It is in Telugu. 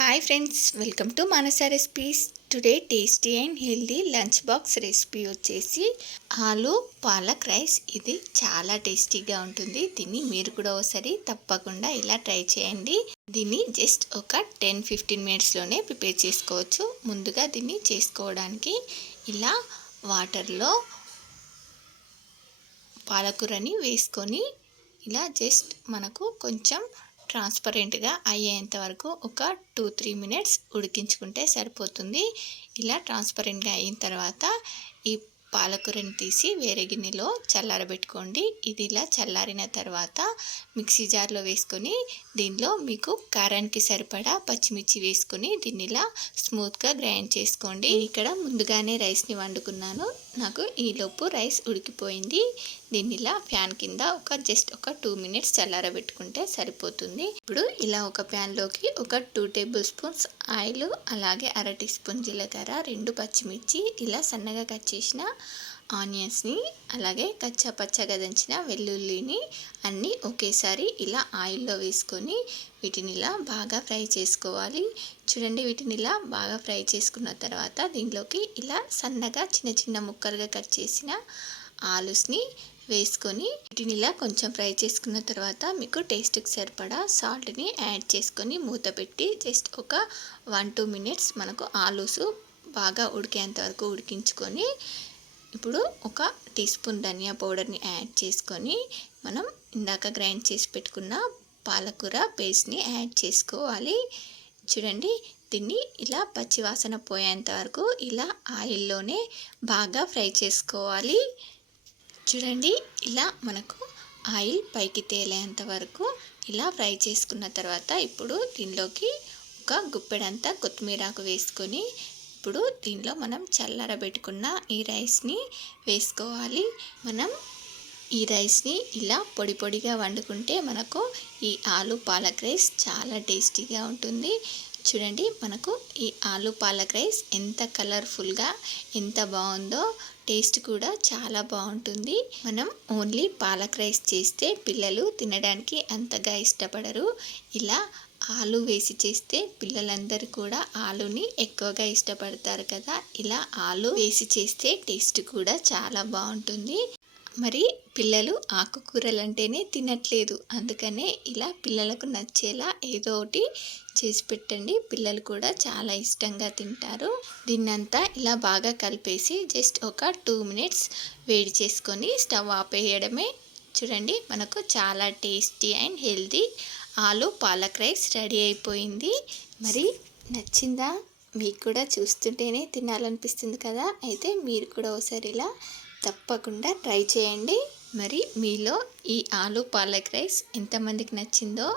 Hi friends welcome to Manasa recipes today tasty and healthy lunch box recipe వచ్చేసి ఆలు పాలక్ రైస్. ఇది చాలా టేస్టీగా ఉంటుంది. దీన్ని మీరు కూడా ఒకసారి తప్పకుండా ఇలా ట్రై చేయండి. దీన్ని జస్ట్ ఒక టెన్ ఫిఫ్టీన్ మినిట్స్లోనే ప్రిపేర్ చేసుకోవచ్చు. ముందుగా దీన్ని చేసుకోవడానికి ఇలా వాటర్లో పాలకూరని వేసుకొని ఇలా జస్ట్ మనకు కొంచెం ట్రాన్స్పరెంట్గా అయ్యేంత వరకు ఒక టూ త్రీ మినిట్స్ ఉడికించుకుంటే సరిపోతుంది. ఇలా ట్రాన్స్పరెంట్గా అయిన తర్వాత ఈ పాలకూరని తీసి వేరే గిన్నెలో చల్లారబెట్టుకోండి. ఇది ఇలా చల్లారిన తర్వాత మిక్సీ జార్లో వేసుకొని దీనిలో మీకు కారానికి సరిపడా పచ్చిమిర్చి వేసుకొని దీన్ని ఇలా స్మూత్గా గ్రైండ్ చేసుకోండి. ఇక్కడ ముందుగానే రైస్ని వండుకున్నాను. నాకు ఈలోపు రైస్ ఉడికిపోయింది. దీన్ని ఇలా ఫ్యాన్ కింద ఒక జస్ట్ ఒక టూ మినిట్స్ చల్లారబెట్టుకుంటే సరిపోతుంది. ఇప్పుడు ఇలా ఒక ప్యాన్లోకి ఒక టూ టేబుల్ స్పూన్స్ ఆయిల్ అలాగే అర టీ స్పూన్ జీలకర్ర రెండు పచ్చిమిర్చి ఇలా సన్నగా కట్ చేసిన ఆనియన్స్ని అలాగే కచ్చా పచ్చగా దంచిన వెల్లుల్లిని అన్నీ ఒకేసారి ఇలా ఆయిల్లో వేసుకొని వీటిని ఇలా బాగా ఫ్రై చేసుకోవాలి. చూడండి వీటిని ఇలా బాగా ఫ్రై చేసుకున్న తర్వాత దీనిలోకి ఇలా సన్నగా చిన్న చిన్న ముక్కలుగా కట్ చేసిన ఆలుస్ని వేసుకొని వీటిని ఇలా కొంచెం ఫ్రై చేసుకున్న తర్వాత మీకు టేస్ట్కి సరిపడా సాల్ట్ని యాడ్ చేసుకొని మూత పెట్టి జస్ట్ ఒక వన్ టూ మినిట్స్ మనకు ఆలూసు బాగా ఉడికేంత వరకు ఉడికించుకొని ఇప్పుడు ఒక టీ స్పూన్ ధనియా పౌడర్ని యాడ్ చేసుకొని మనం ఇందాక గ్రైండ్ చేసి పెట్టుకున్న పాలకూర పేస్ట్ని యాడ్ చేసుకోవాలి. చూడండి దీన్ని ఇలా పచ్చివాసన పోయేంత వరకు ఇలా ఆయిల్లోనే బాగా ఫ్రై చేసుకోవాలి. చూడండి ఇలా మనకు ఆయిల్ పైకి తేలేంత వరకు ఇలా ఫ్రై చేసుకున్న తర్వాత ఇప్పుడు దీనిలోకి ఒక గుప్పెడంతా కొత్తిమీరాకు వేసుకొని ఇప్పుడు దీనిలో మనం చల్లరబెట్టుకున్న ఈ రైస్ని వేసుకోవాలి. మనం ఈ రైస్ని ఇలా పొడి పొడిగా వండుకుంటే మనకు ఈ ఆలు పాలక్ రైస్ చాలా టేస్టీగా ఉంటుంది. చూడండి మనకు ఈ ఆలు పాలక్ రైస్ ఎంత కలర్ఫుల్గా ఎంత బాగుందో టేస్ట్ కూడా చాలా బాగుంటుంది. మనం ఓన్లీ పాలక్ రైస్ చేస్తే పిల్లలు తినడానికి అంతగా ఇష్టపడరు. ఇలా ఆలు వేసి చేస్తే పిల్లలందరూ కూడా ఆలుని ఎక్కువగా ఇష్టపడతారు కదా. ఇలా ఆలు వేసి చేస్తే టేస్ట్ కూడా చాలా బాగుంటుంది. మరి పిల్లలు ఆకుకూరలు అంటేనే తినట్లేదు. అందుకనే ఇలా పిల్లలకు నచ్చేలా ఏదో ఒకటి చేసి పెట్టండి. పిల్లలు కూడా చాలా ఇష్టంగా తింటారు. దీన్నంతా ఇలా బాగా కలిపేసి జస్ట్ ఒక టూ మినిట్స్ వేడి చేసుకొని స్టవ్ ఆపేయడమే. చూడండి మనకు చాలా టేస్టీ అండ్ హెల్తీ ఆలు పాలక్ రైస్ రెడీ అయిపోయింది. మరి నచ్చిందా? మీకు కూడా చూస్తుంటేనే తినాలనిపిస్తుంది కదా? అయితే మీరు కూడా ఒకసారి ఇలా తప్పకుండా ట్రై చేయండి. మరి మీలో ఈ ఆలు పాలక్ రైస్ ఎంతమందికి నచ్చిందో